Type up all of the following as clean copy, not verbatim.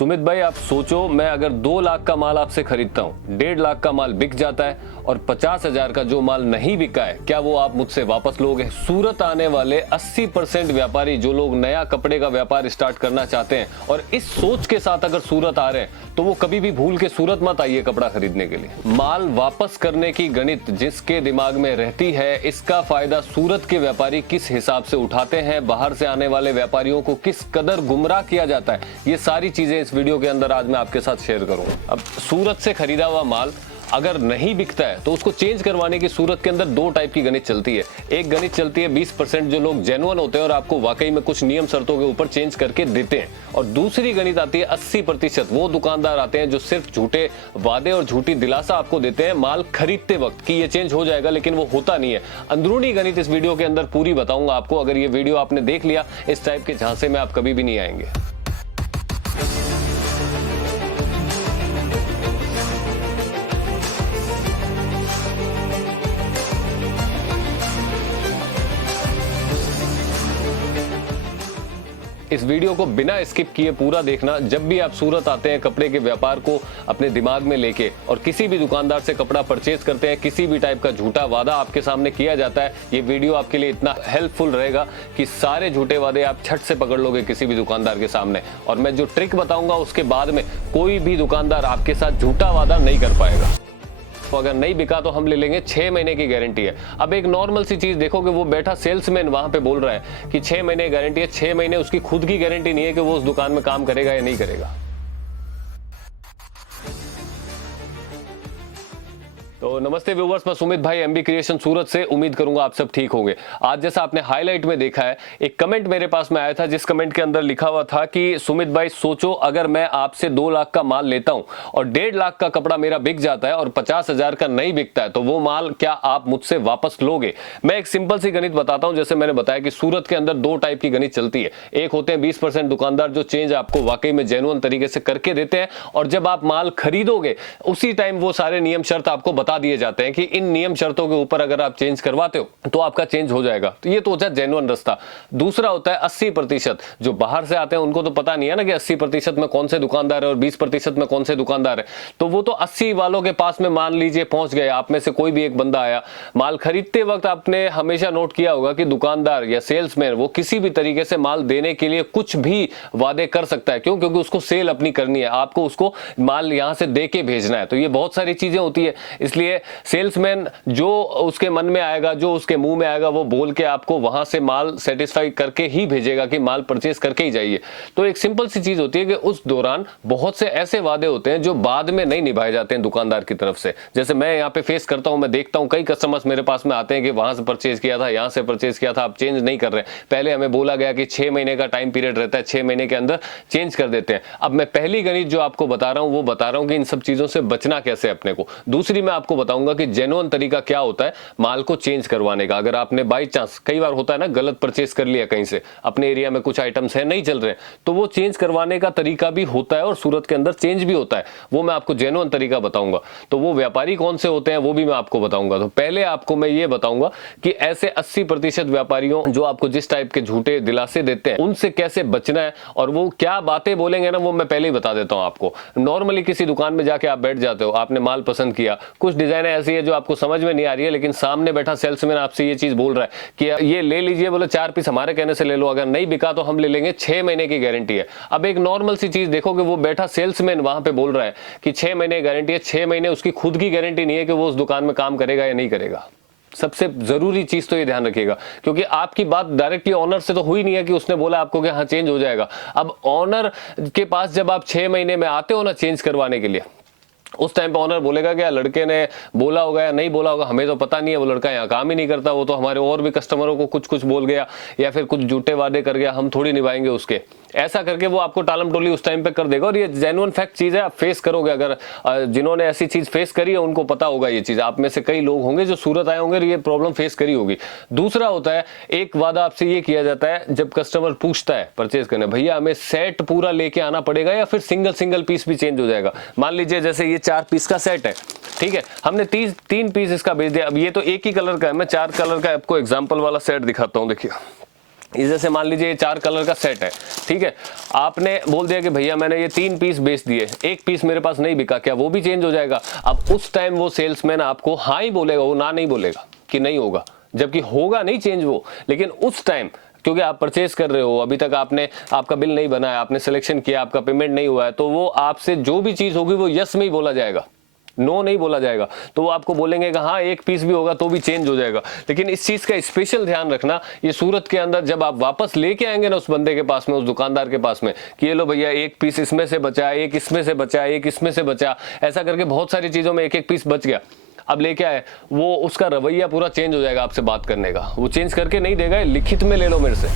सुमित भाई, आप सोचो, मैं अगर 2 लाख का माल आपसे खरीदता हूँ, 1.5 लाख का माल बिक जाता है और 50,000 का जो माल नहीं बिका है, क्या वो आप मुझसे वापस लोगे? सूरत आने वाले 80% व्यापारी जो लोग नया कपड़े का व्यापार स्टार्ट करना चाहते हैं और इस सोच के साथ अगर सूरत आ रहे हैं, तो वो कभी भी भूल के सूरत मत आइए कपड़ा खरीदने के लिए। माल वापस करने की गणित जिसके दिमाग में रहती है, इसका फायदा सूरत के व्यापारी किस हिसाब से उठाते हैं, बाहर से आने वाले व्यापारियों को किस कदर गुमराह किया जाता है, ये सारी चीजें इस वीडियो के अंदर आज मैं आपके साथ शेयर करूंगा। अब सूरत से खरीदा हुआ माल अगर नहीं बिकता है तो उसको चेंज करवाने की सूरत के अंदर 2 टाइप की गणित चलती है। एक गणित चलती है 20% जो लोग जेन्युइन होते हैं और आपको वाकई में कुछ नियम शर्तों के ऊपर चेंज करके देते हैं, और दूसरी गणित आती है 80% वो दुकानदार आते हैं जो सिर्फ झूठे वादे और झूठी दिलासा आपको देते हैं माल खरीदते वक्त कि ये चेंज हो जाएगा, लेकिन वो होता नहीं है। अंदरूनी गणित इस वीडियो के अंदर पूरी बताऊंगा आपको। अगर ये वीडियो आपने देख लिया, इस टाइप के झांसे में आप कभी भी नहीं आएंगे। इस वीडियो को बिना स्किप किए पूरा देखना। जब भी आप सूरत आते हैं कपड़े के व्यापार को अपने दिमाग में लेके और किसी भी दुकानदार से कपड़ा परचेज करते हैं, किसी भी टाइप का झूठा वादा आपके सामने किया जाता है, ये वीडियो आपके लिए इतना हेल्पफुल रहेगा कि सारे झूठे वादे आप छट से पकड़ लोगे किसी भी दुकानदार के सामने। और मैं जो ट्रिक बताऊंगा उसके बाद में कोई भी दुकानदार आपके साथ झूठा वादा नहीं कर पाएगा। तो अगर नहीं बिका तो हम ले लेंगे 6 महीने की गारंटी है। अब एक नॉर्मल सी चीज देखो कि वो बैठा सेल्समैन वहां पे बोल रहा है कि 6 महीने गारंटी है। 6 महीने उसकी खुद की गारंटी नहीं है कि वो उस दुकान में काम करेगा या नहीं करेगा। तो नमस्ते व्यूवर्स, मैं सुमित भाई, एमबी क्रिएशन सूरत से। उम्मीद करूंगा आप सब ठीक होंगे। आज जैसा आपने हाईलाइट में देखा है, एक कमेंट मेरे पास में आया था जिस कमेंट के अंदर लिखा हुआ था कि सुमित भाई सोचो, अगर मैं आपसे 2 लाख का माल लेता हूं और 1.5 लाख का कपड़ा मेरा बिक जाता है और 50,000 का नहीं बिकता है, तो वो माल क्या आप मुझसे वापस लोगे? मैं एक सिंपल सी गणित बताता हूं। जैसे मैंने बताया कि सूरत के अंदर 2 टाइप की गणित चलती है। एक होते हैं 20% दुकानदार जो चेंज आपको वाकई में जेन्युइन तरीके से करके देते हैं, और जब आप माल खरीदोगे उसी टाइम वो सारे नियम शर्त आपको बता दिए जाते हैं कि इन नियम शर्तों के ऊपर अगर आप चेंज करवाते हो तो आपका चेंज हो जाएगा। तो ये तो होता है जेन्युइन रास्ता। दूसरा होता है 80%। जो बाहर से आते हैं उनको तो पता नहीं है ना कि 80% में कौन से दुकानदार है और 20% में कौन से दुकानदार है। तो वो तो 80 वालों के पास में मान लीजिए पहुंच गए, आप में से कोई भी एक बंदा आया माल खरीदते वक्त, आपने हमेशा नोट किया होगा कि दुकानदार या सेल्समैन वो किसी भी तरीके से माल देने के लिए कुछ भी वादे कर सकता है। क्यों? क्योंकि उसको सेल अपनी करनी है, आपको उसको माल यहां से दे के भेजना है। तो ये बहुत सारी चीजें होती है। इसलिए सेल्समैन जो उसके मन में आएगा, जो उसके मुंह में आएगा, वो बोल के आपको वहां से माल सेटिस्फाई करके ही भेजेगा कि माल परचेस करके ही जाइए। तो एक सिंपल सी चीज होती है कि उस दौरान बहुत से ऐसे वादे होते हैं जो बाद में नहीं निभाए जाते हैं दुकानदार की तरफ से। जैसे मैं यहाँ पे फेस करता हूं, मैं देखता हूं कई कस्टमर्स मेरे पास में आते हैं कि वहां से परचेज किया था, यहां से परचेज किया था, आप चेंज नहीं कर रहे। पहले हमें बोला गया कि 6 महीने का टाइम पीरियड रहता है, 6 महीने के अंदर चेंज कर देते हैं। अब मैं पहली गणित जो आपको बता रहा हूं वो बता रहा हूं कि इन सब चीजों से बचना कैसे अपने को। दूसरी मैं आपको बताऊंगा कि जेन्युइन तरीका क्या होता है माल को चेंज करवाने का। अगर आपने बाई चांस, कई बार होता है ना, गलत परचेज कर लिया कहीं से, अपने एरिया में कुछ आइटम्स है नहीं चल रहे, तो वो चेंज करवाने का तरीका भी होता है और सूरत के अंदर चेंज भी होता है। वो मैं आपको जेन्युइन तरीका बताऊंगा। तो वो व्यापारी कौन से होते हैं वो भी मैं आपको बताऊंगा। तो पहले आपको मैं ये बताऊंगा कि ऐसे 80% व्यापारियों जो आपको जिस टाइप के झूठे दिलासे देते हैं उनसे कैसे बचना है, और वो क्या बातें बोलेंगे ना, वो मैं पहले ही बता देता हूं आपको। नॉर्मली किसी दुकान में जाके आप बैठ जाते हो, आपने माल पसंद किया, कुछ डिजाइन ऐसी है जो आपको समझ में नहीं आ रही है, लेकिन सामने बैठा सेल्समैन आपसे ये चीज बोल रहा है कि ये ले लीजिए, बोले 4 पीस हमारे कहने से ले लो, अगर नहीं बिका तो हम ले लेंगे, 6 महीने की गारंटी है। अब एक नॉर्मल सी चीज देखो कि वो बैठा सेल्समैन वहां पे बोल रहा है कि 6 महीने गारंटी है। 6 महीने उसकी खुद की गारंटी नहीं है कि वो उस दुकान में काम करेगा या नहीं करेगा। सबसे जरूरी चीज तो ये ध्यान रखिएगा, क्योंकि आपकी बात डायरेक्टली ऑनर से तो हुई नहीं है कि उसने बोला आपको कि हाँ चेंज हो जाएगा। अब ऑनर के पास जब आप 6 महीने में आते हो ना चेंज करवाने के लिए, उस टाइम पे ऑनर बोलेगा कि लड़के ने बोला होगा या नहीं बोला होगा, हमें तो पता नहीं है, वो लड़का यहाँ काम ही नहीं करता, वो तो हमारे और भी कस्टमरों को कुछ कुछ बोल गया या फिर कुछ झूठे वादे कर गया, हम थोड़ी निभाएंगे उसके। ऐसा करके वो आपको टालम टोली उस टाइम पे कर देगा। और ये जेन्युइन फैक्ट चीज है, आप फेस करोगे। अगर जिन्होंने ऐसी चीज फेस करी है उनको पता होगा ये चीज। आप में से कई लोग होंगे जो सूरत आए होंगे, ये प्रॉब्लम फेस करी होगी। दूसरा होता है, एक वादा आपसे ये किया जाता है जब कस्टमर पूछता है परचेज करने, भैया हमें सेट पूरा लेके आना पड़ेगा या फिर सिंगल सिंगल पीस भी चेंज हो जाएगा। मान लीजिए जैसे ये 4 पीस का सेट है, ठीक है, हमने 3 पीस इसका भेज दिया। अब ये तो एक ही कलर का है, मैं 4 कलर का आपको एग्जाम्पल वाला सेट दिखाता हूँ। देखिए ये जैसे मान लीजिए ये 4 कलर का सेट है, ठीक है, आपने बोल दिया कि भैया मैंने ये 3 पीस बेच दिए, एक पीस मेरे पास नहीं बिका, क्या वो भी चेंज हो जाएगा? अब उस टाइम वो सेल्समैन आपको हाँ ही बोलेगा, वो ना नहीं बोलेगा कि नहीं होगा, जबकि होगा नहीं चेंज वो। लेकिन उस टाइम क्योंकि आप परचेज कर रहे हो, अभी तक आपने आपका बिल नहीं बना है, आपने सिलेक्शन किया, आपका पेमेंट नहीं हुआ है, तो वो आपसे जो भी चीज होगी वो यस में ही बोला जाएगा, नो नहीं बोला जाएगा। तो वो आपको बोलेंगे कि हाँ एक पीस भी होगा तो भी चेंज हो जाएगा। लेकिन इस चीज का स्पेशल ध्यान रखना, ये सूरत के अंदर जब आप वापस लेके आएंगे ना उस बंदे के पास में, उस दुकानदार के पास में, कि ये लो भैया एक पीस इसमें से बचा, एक इसमें से बचा, एक इसमें से बचा, ऐसा करके बहुत सारी चीजों में एक एक पीस बच गया, अब लेके आए, वो उसका रवैया पूरा चेंज हो जाएगा आपसे बात करने का, वो चेंज करके नहीं देगा, लिखित में ले लो मेरे से।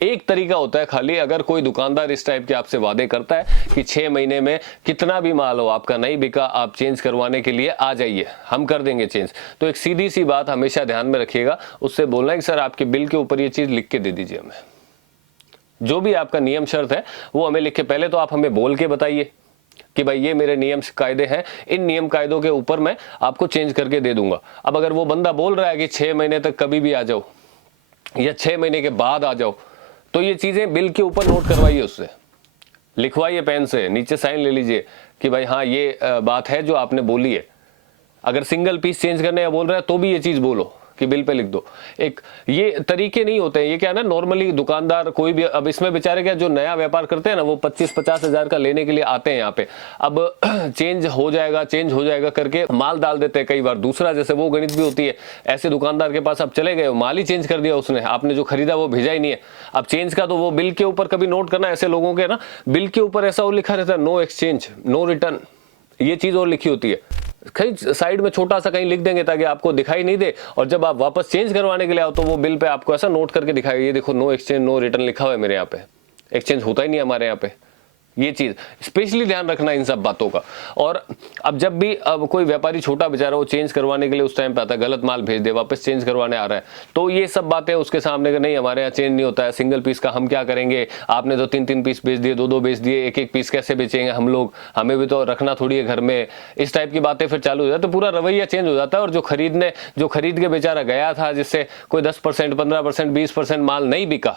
एक तरीका होता है खाली, अगर कोई दुकानदार इस टाइप के आपसे वादे करता है कि 6 महीने में कितना भी माल हो आपका नहीं बिका, आप चेंज करवाने के लिए आ जाइए, हम कर देंगे चेंज, तो एक सीधी सी बात हमेशा ध्यान में रखिएगा, उससे बोलना है कि सर आपके बिल के ऊपर ये चीज लिख के दे दीजिए हमें, जो भी आपका नियम शर्त है वो हमें लिख के, पहले तो आप हमें बोल के बताइए कि भाई ये मेरे नियम कायदे हैं, इन नियम कायदों के ऊपर मैं आपको चेंज करके दे दूंगा। अब अगर वो बंदा बोल रहा है कि 6 महीने तक कभी भी आ जाओ या 6 महीने के बाद आ जाओ, तो ये चीजें बिल के ऊपर नोट करवाइए, उससे लिखवाइए पेन से, नीचे साइन ले लीजिए कि भाई हाँ ये बात है जो आपने बोली है। अगर सिंगल पीस चेंज करने का बोल रहा है तो भी ये चीज बोलो कि बिल पे लिख दो। एक ये तरीके नहीं होते हैं, ये क्या है ना, नॉर्मली दुकानदार कोई भी, अब इसमें बेचारे क्या जो नया व्यापार करते हैं ना, वो 25-50 हजार का लेने के लिए आते हैं यहाँ पे, अब चेंज हो जाएगा करके माल डाल देते हैं कई बार दूसरा, जैसे वो गणित भी होती है, ऐसे दुकानदार के पास आप चले गए, माल ही चेंज कर दिया उसने, आपने जो खरीदा वो भेजा ही नहीं है। अब चेंज का तो वो बिल के ऊपर कभी नोट करना, ऐसे लोगों के ना बिल के ऊपर ऐसा वो लिखा रहता है, नो एक्सचेंज नो रिटर्न, ये चीज और लिखी होती है, कहीं साइड में छोटा सा कहीं लिख देंगे ताकि आपको दिखाई नहीं दे, और जब आप वापस चेंज करवाने के लिए आओ तो वो बिल पे आपको ऐसा नोट करके दिखाएगा, ये देखो नो एक्सचेंज नो रिटर्न लिखा हुआ है मेरे यहाँ पे, एक्सचेंज होता ही नहीं हमारे यहाँ पे। ये चीज स्पेशली ध्यान रखना इन सब बातों का। और अब जब भी अब कोई व्यापारी छोटा बेचारा वो चेंज करवाने के लिए उस टाइम पे आता है, गलत माल भेज दे, वापस चेंज करवाने आ रहा है, तो ये सब बातें उसके सामने कि नहीं हमारे यहाँ चेंज नहीं होता है, सिंगल पीस का हम क्या करेंगे, आपने तो 3-3 पीस बेच दिए, 2-2 बेच दिए, एक एक पीस कैसे बेचेंगे हम लोग, हमें भी तो रखना थोड़ी है घर में, इस टाइप की बातें फिर चालू हो जाती है, तो पूरा रवैया चेंज हो जाता है। और जो खरीद के बेचारा गया था, जिससे कोई 10%, 15%, 20% माल नहीं बिका,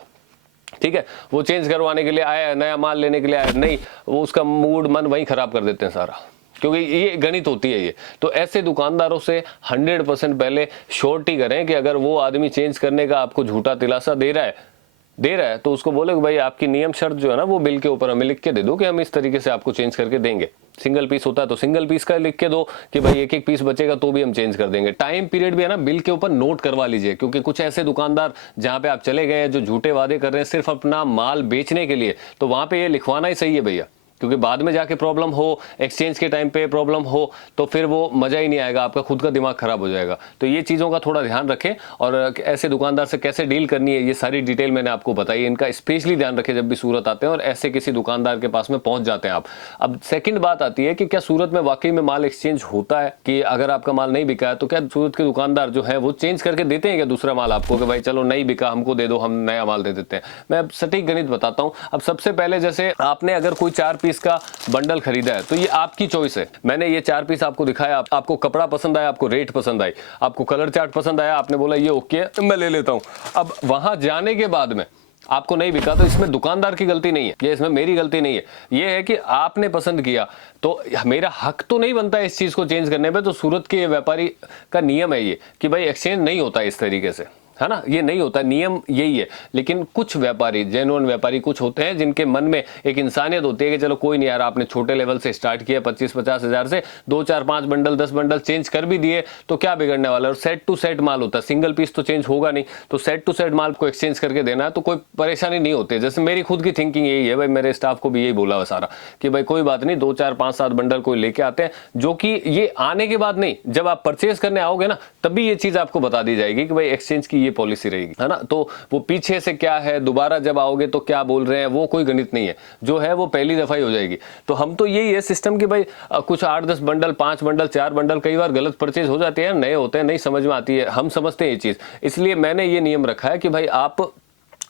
ठीक है, वो चेंज करवाने के लिए आया, नया माल लेने के लिए आया, नहीं, वो उसका मूड मन वहीं खराब कर देते हैं सारा, क्योंकि ये गणित होती है ये। तो ऐसे दुकानदारों से 100% पहले श्योरिटी करें कि अगर वो आदमी चेंज करने का आपको झूठा दिलासा दे रहा है तो उसको बोले कि भाई आपकी नियम शर्त जो है ना वो बिल के ऊपर हमें लिख के दे दो कि हम इस तरीके से आपको चेंज करके देंगे। सिंगल पीस होता है तो सिंगल पीस का लिख के दो कि भाई एक एक पीस बचेगा तो भी हम चेंज कर देंगे। टाइम पीरियड भी है ना बिल के ऊपर नोट करवा लीजिए, क्योंकि कुछ ऐसे दुकानदार जहां पे आप चले गए जो झूठे वादे कर रहे हैं सिर्फ अपना माल बेचने के लिए, तो वहां पे ये लिखवाना ही सही है भैया, क्योंकि बाद में जाके प्रॉब्लम हो, एक्सचेंज के टाइम पे प्रॉब्लम हो, तो फिर वो मजा ही नहीं आएगा, आपका खुद का दिमाग खराब हो जाएगा। तो ये चीज़ों का थोड़ा ध्यान रखें, और ऐसे दुकानदार से कैसे डील करनी है ये सारी डिटेल मैंने आपको बताई, इनका स्पेशली ध्यान रखें जब भी सूरत आते हैं और ऐसे किसी दुकानदार के पास में पहुंच जाते हैं आप। अब सेकंड बात आती है कि क्या सूरत में वाकई में माल एक्सचेंज होता है, कि अगर आपका माल नहीं बिका है तो क्या सूरत के दुकानदार जो है वो चेंज करके देते हैं क्या दूसरा माल आपको, कि भाई चलो नहीं बिका हमको दे दो, हम नया माल दे देते हैं। मैं अब सटीक गणित बताता हूँ। अब सबसे पहले जैसे आपने अगर कोई 4 पीस का बंडल खरीदा है तो ये आपकी चॉइस है, मैंने ये 4 पीस आपको दिखाया, आपको कपड़ा पसंद आया, आपको रेट पसंद आई, आपको कलर चार्ट पसंद आया, आपने बोला ये ओके मैं ले लेता हूं। अब वहां जाने के बाद में आपको नहीं बिका तो इसमें दुकानदार की गलती नहीं है, ये इसमें मेरी गलती नहीं है, ये है कि आपने पसंद किया तो मेरा हक तो नहीं बनता इस चीज को चेंज करने पे। तो सूरत के व्यापारी का नियम है ये कि भाई एक्सचेंज नहीं होता इस तरीके से, है ना, ये नहीं होता, नियम यही है। लेकिन कुछ व्यापारी, जेन्युइन व्यापारी कुछ होते हैं जिनके मन में एक इंसानियत होती है कि चलो कोई नहीं यार, आपने छोटे लेवल से स्टार्ट किया 25-50 हजार से, 2-4-5 बंडल 10 बंडल चेंज कर भी दिए तो क्या बिगड़ने वाला है। और सेट टू सेट माल होता है, सिंगल पीस तो चेंज होगा नहीं, तो सेट टू सेट माल को एक्सचेंज करके देना है तो कोई परेशानी नहीं होती। जैसे मेरी खुद की थिंकिंग यही है भाई, मेरे स्टाफ को भी यही बोला हुआ सारा कि भाई कोई बात नहीं, 2-4-5-7 बंडल कोई लेके आते हैं, जो कि ये आने के बाद नहीं, जब आप परचेज करने आओगे ना तभी ये चीज आपको बता दी जाएगी कि भाई एक्सचेंज की ये पॉलिसी रहेगी, है ना। तो वो पीछे से क्या है, दोबारा जब आओगे तो क्या बोल रहे हैं, वो कोई गणित नहीं है, जो है वो पहली दफा ही हो जाएगी। तो हम तो यही है सिस्टम कि भाई कुछ 8-10 बंडल, 5 बंडल, 4 बंडल कई बार गलत परचेज हो जाते हैं, नए होते हैं, नहीं समझ में आती है, हम समझते हैं ये चीज, इसलिए मैंने ये नियम रखा है कि भाई आप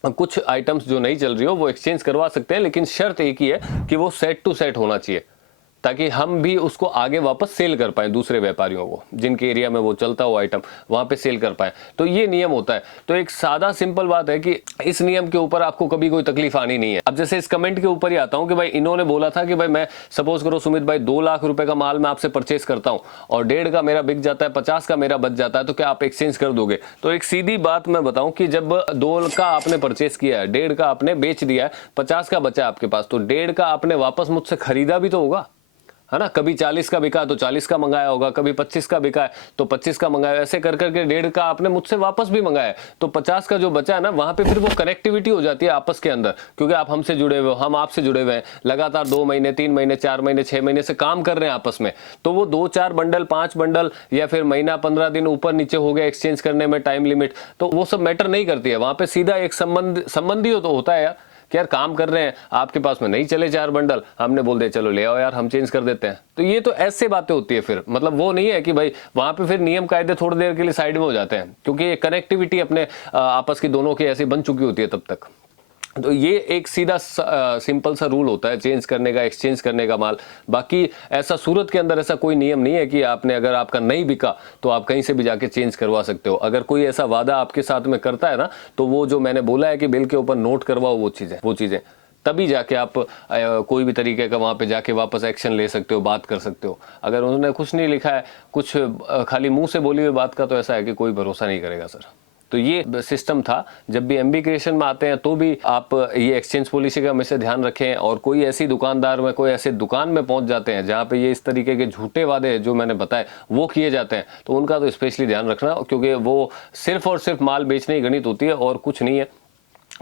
कुछ आइटम्स जो नहीं चल रही हो वो एक्सचेंज करवा सकते हैं, लेकिन शर्त एक ही है कि वो सेट टू सेट होना चाहिए, ताकि हम भी उसको आगे वापस सेल कर पाए दूसरे व्यापारियों को, जिनके एरिया में वो चलता हो आइटम, वहां पे सेल कर पाए। तो ये नियम होता है। तो एक सादा सिंपल बात है कि इस नियम के ऊपर आपको कभी कोई तकलीफ आनी नहीं है। अब जैसे इस कमेंट के ऊपर ही आता हूं कि भाई इन्होंने बोला था कि भाई मैं सपोज करो सुमित भाई 2 लाख रुपए का माल मैं आपसे परचेस करता हूं और 1.5 का मेरा बिक जाता है, 50 का मेरा बच जाता है, तो क्या आप एक्सचेंज कर दोगे? तो एक सीधी बात मैं बताऊं कि जब 2 का आपने परचेस किया है, 1.5 का आपने बेच दिया है, 50 का बचा आपके पास, तो 1.5 का आपने वापस मुझसे खरीदा भी तो होगा, है ना? कभी 40 का बिका तो 40 का मंगाया होगा, कभी 25 का बिका है तो 25 का मंगाया, ऐसे कर करके 1.5 का आपने मुझसे वापस भी मंगाया। तो 50 का जो बचा है ना, वहां पे फिर वो कनेक्टिविटी हो जाती है आपस के अंदर, क्योंकि आप हमसे जुड़े हुए हो, हम आपसे जुड़े हुए हैं, लगातार 2 महीने 3 महीने 4 महीने 6 महीने से काम कर रहे हैं आपस में। तो वो 2-4 बंडल 5 बंडल या फिर महीना 15 दिन ऊपर नीचे हो गया एक्सचेंज करने में टाइम लिमिट, तो वो सब मैटर नहीं करती है। वहां पे सीधा एक संबंधी तो होता है यार कि यार काम कर रहे हैं, आपके पास में नहीं चले 4 बंडल, हमने बोल दिया चलो ले आओ यार, हम चेंज कर देते हैं। तो ये तो ऐसे बातें होती है फिर, मतलब वो नहीं है कि भाई वहां पे फिर नियम कायदे थोड़ी देर के लिए साइड में हो जाते हैं, क्योंकि ये कनेक्टिविटी अपने आपस की दोनों की ऐसी बन चुकी होती है तब तक। तो ये एक सीधा सिंपल सा रूल होता है चेंज करने का, एक्सचेंज करने का माल। बाकी ऐसा सूरत के अंदर ऐसा कोई नियम नहीं है कि आपने अगर आपका नहीं बिका तो आप कहीं से भी जाके चेंज करवा सकते हो। अगर कोई ऐसा वादा आपके साथ में करता है ना, तो वो जो मैंने बोला है कि बिल के ऊपर नोट करवाओ वो चीजें, तभी जाके आप कोई भी तरीके का वहां पे जाके वापस एक्शन ले सकते हो, बात कर सकते हो। अगर उन्होंने कुछ नहीं लिखा है, कुछ खाली मुंह से बोली हुई बात का, तो ऐसा है कि कोई भरोसा नहीं करेगा सर। तो ये सिस्टम था। जब भी एमबी क्रिएशन में आते हैं तो भी आप ये एक्सचेंज पॉलिसी का हमेशा ध्यान रखें, और कोई ऐसी दुकानदार में कोई ऐसे दुकान में पहुंच जाते हैं जहां पे ये इस तरीके के झूठे वादे जो मैंने बताए वो किए जाते हैं, तो उनका तो स्पेशली ध्यान रखना, क्योंकि वो सिर्फ और सिर्फ माल बेचने ही गणित होती है और कुछ नहीं है।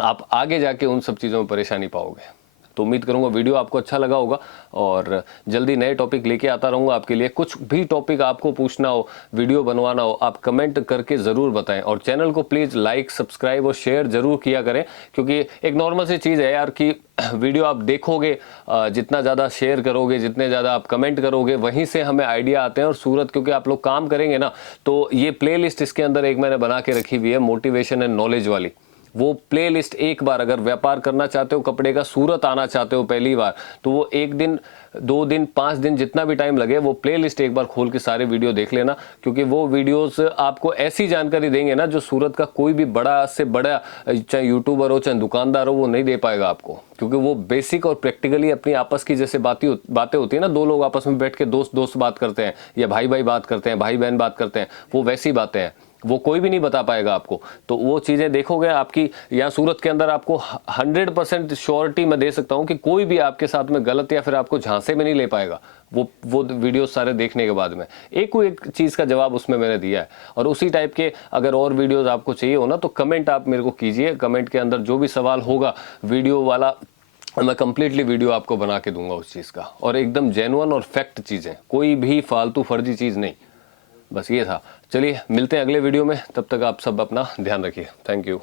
आप आगे जाके उन सब चीज़ों में परेशानी पाओगे। तो उम्मीद करूंगा वीडियो आपको अच्छा लगा होगा, और जल्दी नए टॉपिक लेके आता रहूंगा आपके लिए। कुछ भी टॉपिक आपको पूछना हो, वीडियो बनवाना हो, आप कमेंट करके ज़रूर बताएं, और चैनल को प्लीज़ लाइक सब्सक्राइब और शेयर ज़रूर किया करें, क्योंकि एक नॉर्मल सी चीज़ है यार कि वीडियो आप देखोगे, जितना ज़्यादा शेयर करोगे, जितने ज़्यादा आप कमेंट करोगे, वहीं से हमें आइडिया आते हैं। और सूरत क्योंकि आप लोग काम करेंगे ना, तो ये प्लेलिस्ट इसके अंदर एक मैंने बना के रखी हुई है मोटिवेशन एंड नॉलेज वाली। वो प्लेलिस्ट एक बार अगर व्यापार करना चाहते हो कपड़े का, सूरत आना चाहते हो पहली बार, तो वो 1 दिन 2 दिन 5 दिन जितना भी टाइम लगे, वो प्लेलिस्ट एक बार खोल के सारे वीडियो देख लेना, क्योंकि वो वीडियोस आपको ऐसी जानकारी देंगे ना जो सूरत का कोई भी बड़ा से बड़ा, चाहे यूट्यूबर हो चाहे दुकानदार हो, वो नहीं दे पाएगा आपको। क्योंकि वो बेसिक और प्रैक्टिकली अपनी आपस की जैसे बातें होती है ना, 2 लोग आपस में बैठ के दोस्त बात करते हैं, या भाई भाई बात करते हैं, भाई बहन बात करते हैं, वो वैसी बातें हैं, वो कोई भी नहीं बता पाएगा आपको। तो वो चीज़ें देखोगे आपकी, यहाँ सूरत के अंदर आपको 100% श्योरिटी मैं दे सकता हूँ कि कोई भी आपके साथ में गलत या फिर आपको झांसे में नहीं ले पाएगा। वो वीडियो सारे देखने के बाद में एक चीज़ का जवाब उसमें मैंने दिया है। और उसी टाइप के अगर और वीडियोस आपको चाहिए हो ना, तो कमेंट आप मेरे को कीजिए। कमेंट के अंदर जो भी सवाल होगा वीडियो वाला, मैं कंप्लीटली वीडियो आपको बना के दूंगा उस चीज़ का, और एकदम जेन्युइन और फैक्ट चीज़ें, कोई भी फालतू फर्जी चीज़ नहीं। बस ये था। चलिए मिलते हैं अगले वीडियो में, तब तक आप सब अपना ध्यान रखिए। Thank you.